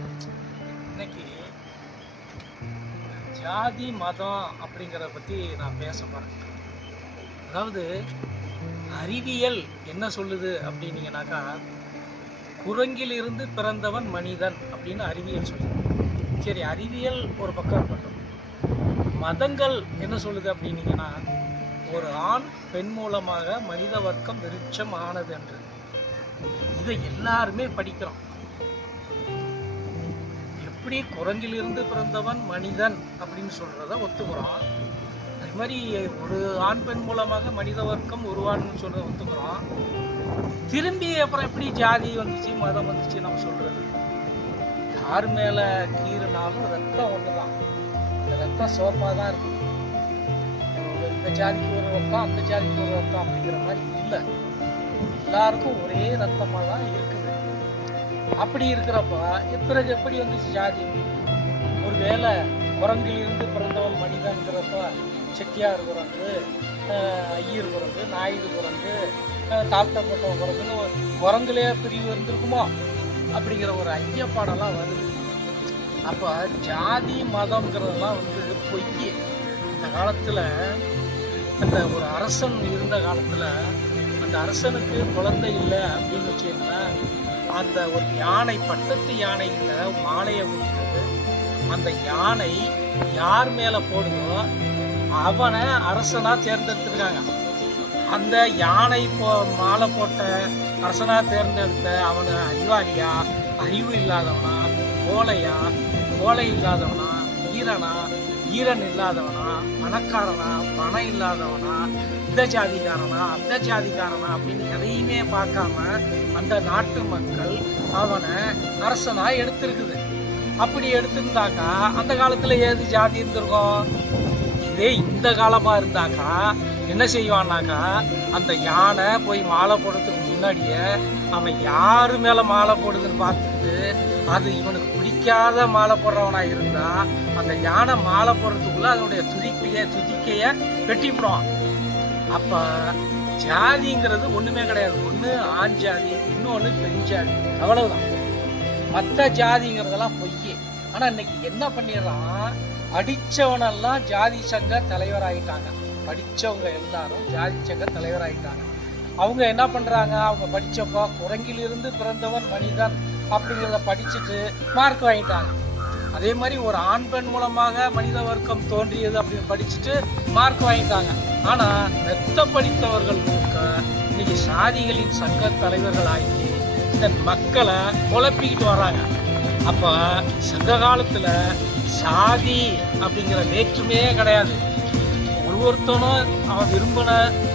இன்னைக்கு ஜாதி மதம் அப்படிங்கிறத பற்றி நான் பேச போகிறேன் அதாவது அறிவியல் என்ன சொல்லுது அப்படின்னீங்கனாக்கா குரங்கிலிருந்து பிறந்தவன் மனிதன் அப்படின்னு அறிவியல் சொல்லுது. சரி அறிவியல் ஒரு பக்கம் இருக்கட்டும். மதங்கள் என்ன சொல்லுது அப்படின்னீங்கன்னா ஒரு ஆண் பெண் மூலமாக மனித வர்க்கம் விருட்சம் ஆனது என்று. இதை எல்லாருமே படிக்கிறோம். எப்படி குரங்கிலிருந்து பிறந்தவன் மனிதன் அப்படின்னு சொல்றத ஒத்துக்கிறோம். அது மாதிரி ஒரு ஆண் பெண் மூலமாக மனித வர்க்கம் உருவான்னு சொல்றத ஒத்துக்கிறோம். திரும்பி அப்புறம் எப்படி ஜாதி வந்துச்சு மதம் வந்துச்சு நம்ம சொல்றது? யார் மேல கீறுனாலும் ரத்தம் ஒண்ணுதான். இந்த ரத்தம் சோப்பாக தான் இருக்கு இந்த ஜாதிக்கு ஒரு ரத்தம் அந்த ஜாதிக்கு ஒரு ரத்தம் அப்படிங்கிற மாதிரி இல்லை. எல்லாருக்கும் ஒரே ரத்தமாக தான் இருக்குது அப்படி இருக்கிறப்ப பிறகு எப்படி வந்துச்சு ஜாதி? ஒருவேளை குரங்கிலிருந்து பிறந்தவன் மனிதன்கிறப்ப செட்டியார் குரங்கு ஐயர் குரங்கு நாயுடு குரங்கு தாழ்த்தப்பட்டவன் குரங்குன்னு ஒரு பிரிவு இருந்திருக்குமோ? அப்படிங்கிற ஒரு ஐயப்பாடெல்லாம் வருது. அப்போ ஜாதி மதம்ங்கிறதெல்லாம் வந்து பொய் இந்த காலத்தில் அந்த ஒரு அரசன் இருந்த காலத்தில் அந்த அரசனுக்கு குழந்தை இல்லை அப்படின்னு வச்சுக்கோங்களேன். அந்த ஒரு யானை பட்டத்து யானைங்கிற மாலையை விட்டு அந்த யானை யார் மேலே போடுதோ அவனை அரசனாக தேர்ந்தெடுத்திருக்காங்க. அந்த யானை போ மாலை போட்ட அரசனாக தேர்ந்தெடுத்த அவனை அறிவாளியா அறிவு இல்லாதவனா கோலையா கோலை இல்லாதவனா வீரனா ஈரன் இல்லாதவனா பணக்காரனா பணம் இல்லாதவனா இந்த ஜாதிக்காரனா அந்த ஜாதிக்காரனா அப்படின்னு எதையுமே பார்க்காம அந்த நாட்டு மக்கள் அவனை அரசனா எடுத்திருக்குது. அப்படி எடுத்திருந்தாக்கா அந்த காலத்துல ஏது ஜாதி இருந்திருக்கும்? இதே இந்த காலமா இருந்தாக்கா என்ன செய்வான்னாக்கா அந்த யானை போய் மாலை போடுறதுக்கு முன்னாடியே அவன் யாரு மேல மாலை போடுதுன்னு பார்த்துட்டு அது இவனுக்கு பிடிக்காத மாலை போடுறவனா இருந்தா அந்த யானை மாலை போடுறதுக்குள்ள அதனுடைய துதிக்கைய துதிக்கைய வெட்டிவிடும் அப்ப ஜாதிங்கிறது ஒண்ணுமே கிடையாது. ஒண்ணு ஆண் ஜாதி இன்னொன்னு பெண் ஜாதி. அவ்வளவுதான். மற்ற ஜாதிங்கிறதெல்லாம் பொய் ஆனா இன்னைக்கு என்ன பண்ணிடுறான்? படிச்சவனெல்லாம் ஜாதி சங்க தலைவராயிட்டாங்க. படிச்சவங்க எல்லாரும் ஜாதி சங்க தலைவராயிட்டாங்க. அவங்க என்ன பண்றாங்க? அவங்க படிச்சப்போ குரங்கிலிருந்து பிறந்தவன் மனிதன் அப்படிங்கிறத படிச்சுட்டு மார்க் வாங்கிட்டாங்க. அதே மாதிரி ஒரு ஆண் பெண் மூலமாக மனித வர்க்கம் தோன்றியது அப்படின்னு படிச்சுட்டு மார்க் வாங்கிட்டாங்க. ஆனா மெத்த படித்தவர்கள் முழுக்க இன்னைக்கு சாதிகளின் சங்க தலைவர்கள் ஆகி இந்த மக்களை குழப்பிக்கிட்டு வராங்க. அப்ப சங்க காலத்துல சாதி அப்படிங்கிற வேற்றுமையே கிடையாது. ஒவ்வொருத்தனும் அவன் விரும்பின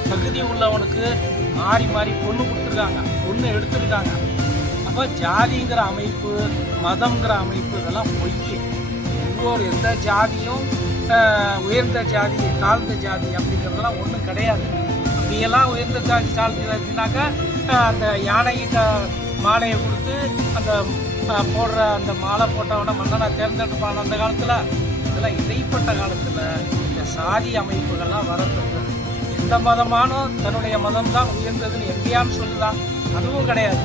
தகுதி உள்ளவனுக்கு மாறி மாறி பொண்ணு கொடுத்துருக்காங்க. பொண்ணு எடுத்திருக்காங்க. அப்போ ஜாதிங்கிற அமைப்பு மதம்ங்கிற அமைப்பு இதெல்லாம் பொய் ஒவ்வொரு எந்த ஜாதியும் உயர்ந்த ஜாதி தாழ்ந்த ஜாதி அப்படிங்கிறதெல்லாம் ஒன்றும் கிடையாது. அப்படியெல்லாம் உயர்ந்த ஜாதி தாழ்ந்த ஜாதினாக்கா அந்த யானைக்கு மாலையை கொடுத்து அந்த போடுற அந்த மாலை போட்டவனை மன்னனை தேர்ந்தெடுப்பான. அந்த காலத்தில் இதெல்லாம் இடைப்பட்ட காலத்தில் சாதி அமைப்புகள்லாம் வரப்பட்டது எந்த மதமானோ தன்னுடைய மதம் தான் உயர்ந்ததுன்னு எங்கேயான்னு சொல்லுதான் அதுவும் கிடையாது.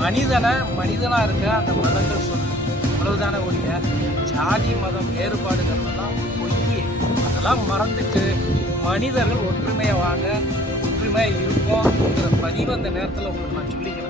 மனிதனை மனிதனாக இருக்க அந்த மதங்கள் சொல்லு அவ்வளவுதானே ஒழிய ஜாதி மதம் வேறுபாடுகள்லாம் பொய் அதெல்லாம் மறந்துட்டு மனிதர்கள் ஒற்றுமையை வாங்க ஒற்றுமையாக இருப்போங்கிற பதிவு அந்த நேரத்தில் உங்களுக்கு நான் சொல்லிக்கிறேன்.